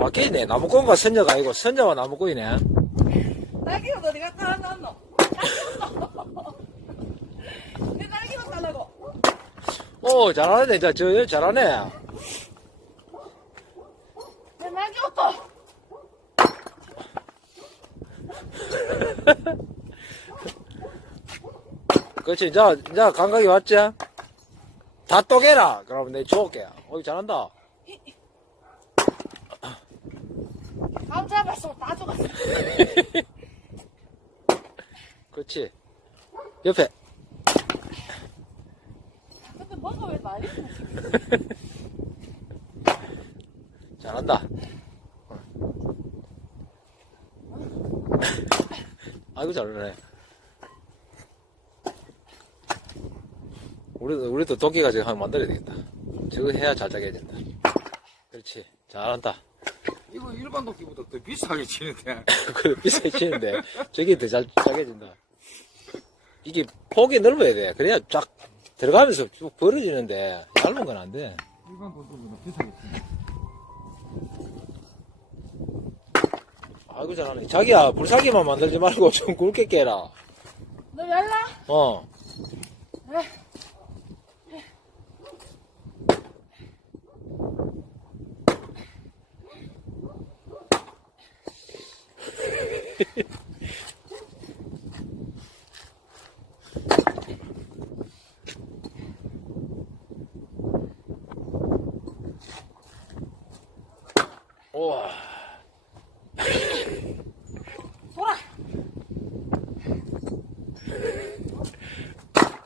밖에 있네. 나무꾼과 선녀가 아니고 선녀와 나무꾼이네. 딸기옷 어디 갔다 놨노? 내 딸기옷 달라고. 오, 잘하네. 저 잘하네. 내 딸기옷도. 그렇지. 이제 감각이 왔지? 다 또개라. 그러면 내가 줄게. 어이, 잘한다. 감 잡았어. 다 죽었어. 그렇지. 옆에. 근데 뭐가 왜 말이 지 잘한다. 아이고, 잘하네. 우리도 도끼가 지금 한번 만들어야 되겠다. 저거 해야 잘 짜게 된다. 그렇지. 잘한다. 이거 일반 도끼보다 더 비싸게 치는데. 그래, 비싸게 치는데, 저게 더 잘 짜게 된다. 이게 폭이 넓어야 돼. 그래야 쫙 들어가면서 쭉 벌어지는데, 얇은 건 안 돼. 일반 도끼보다 비싸게 치는데. 아이고, 잘하네. 자기야, 불사기만 만들지 말고 좀 굵게 깨라. 너 열라? 어. 그래. 우와. 돌아.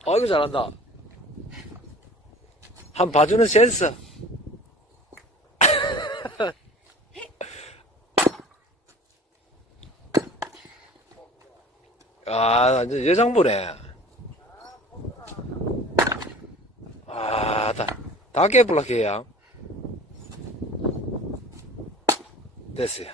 아이고, 잘한다. 한 봐주는 센스. 아, 완전 여장부네. 아, 다 깨불락해야. 됐어요.